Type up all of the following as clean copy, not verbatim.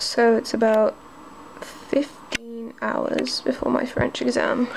So it's about 15 hours before my French exam.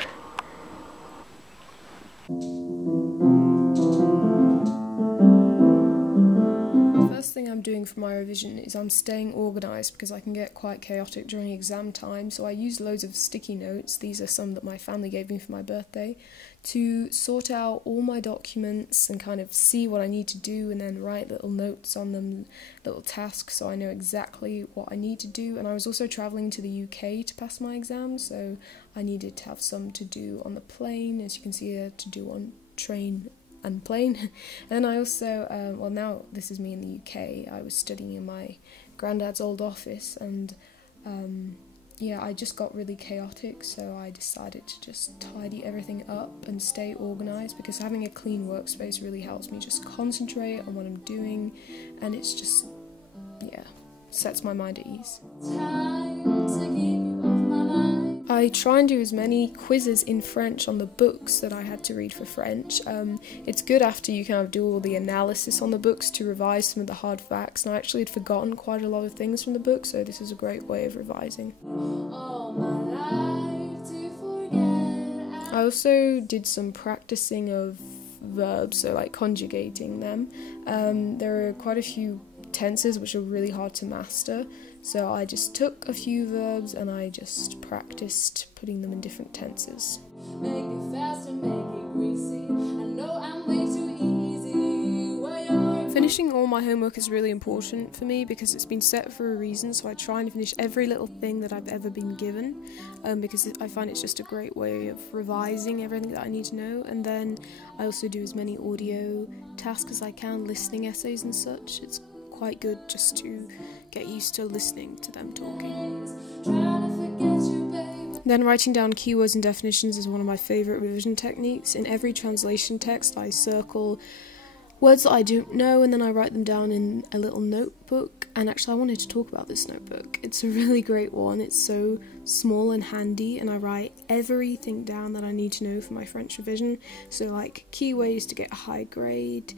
First thing I'm doing for my revision is I'm staying organised because I can get quite chaotic during exam time, so I use loads of sticky notes. These are some that my family gave me for my birthday, to sort out all my documents and kind of see what I need to do, and then write little notes on them, little tasks, so I know exactly what I need to do. And I was also travelling to the UK to pass my exam, so I needed to have some to do on the plane, as you can see here, to do on train and plane. And I also, well, now this is me in the UK, I was studying in my granddad's old office, and yeah, I just got really chaotic, so I decided to just tidy everything up and stay organised, because having a clean workspace really helps me just concentrate on what I'm doing, and it's just, yeah, sets my mind at ease. I try and do as many quizzes in French on the books that I had to read for French. It's good after you kind of do all the analysis on the books to revise some of the hard facts, and I actually had forgotten quite a lot of things from the book, so this is a great way of revising. I also did some practising of verbs, so like conjugating them. There are quite a few tenses which are really hard to master, so I just took a few verbs and I just practiced putting them in different tenses. Make it faster, make it greasy. I know I'm way too easy. Finishing all my homework is really important for me because it's been set for a reason, so I try and finish every little thing that I've ever been given, because I find it's just a great way of revising everything that I need to know. And then I also do as many audio tasks as I can, listening essays and such. It's quite good just to get used to listening to them talking. Then writing down keywords and definitions is one of my favourite revision techniques. In every translation text I circle words that I don't know, and then I write them down in a little notebook. And actually I wanted to talk about this notebook. It's a really great one. It's so small and handy, and I write everything down that I need to know for my French revision. So like key ways to get a high grade,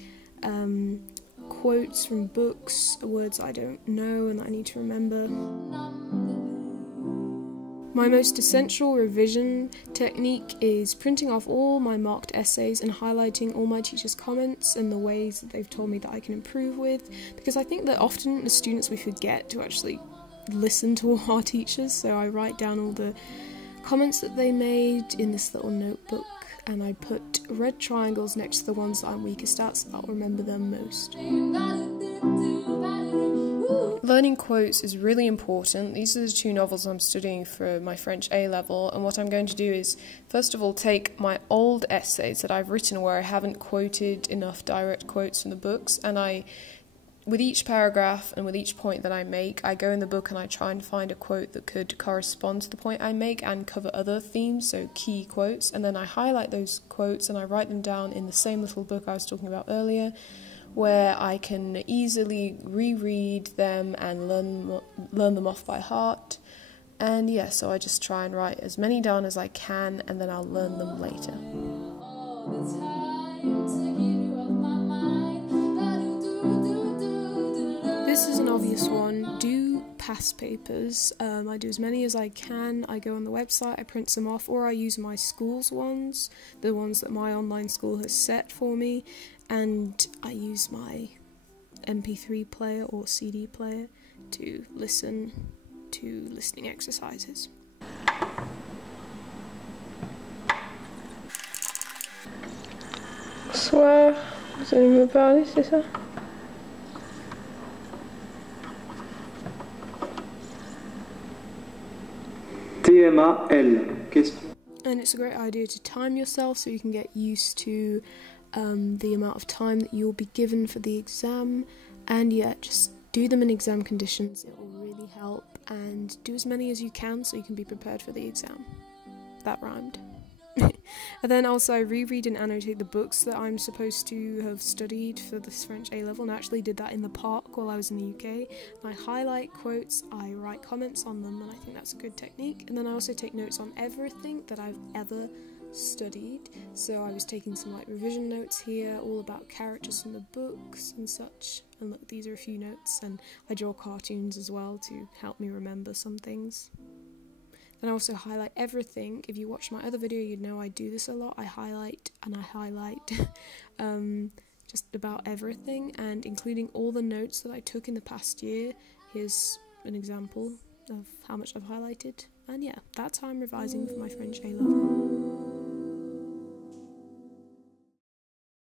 quotes from books, words I don't know and that I need to remember. My most essential revision technique is printing off all my marked essays and highlighting all my teachers' comments and the ways that they've told me that I can improve with, because I think that often as students we forget to actually listen to all our teachers, so I write down all the comments that they made in this little notebook, and I put red triangles next to the ones that I'm weakest at, so I'll remember them most. Learning quotes is really important. These are the two novels I'm studying for my French A-level, and what I'm going to do is, first of all, take my old essays that I've written where I haven't quoted enough direct quotes from the books, and with each paragraph and with each point that I make, I go in the book and I try and find a quote that could correspond to the point I make and cover other themes, so key quotes, and then I highlight those quotes and I write them down in the same little book I was talking about earlier, where I can easily reread them and learn them off by heart. And yeah, so I just try and write as many down as I can, and then I'll learn them later. This is an obvious one. Do past papers. I do as many as I can. I go on the website, I print some off, or I use my school's ones, the ones that my online school has set for me, and I use my MP3 player or CD player to listen to listening exercises. Bonsoir, vous allez me parler, c'est ça? TMAL, question. And it's a great idea to time yourself so you can get used to the amount of time that you'll be given for the exam, and yeah, just do them in exam conditions. It will really help, and do as many as you can so you can be prepared for the exam. That rhymed. And then also I reread and annotate the books that I'm supposed to have studied for this French A-level, and I actually did that in the park while I was in the UK. And I highlight quotes, I write comments on them, and I think that's a good technique. And then I also take notes on everything that I've ever studied. So I was taking some like revision notes here, all about characters from the books and such. And look, these are a few notes, and I draw cartoons as well to help me remember some things. Then I also highlight everything. If you watch my other video, you'd know I do this a lot. I highlight just about everything, and including all the notes that I took in the past year. Here's an example of how much I've highlighted. And yeah, that's how I'm revising for my French A-level.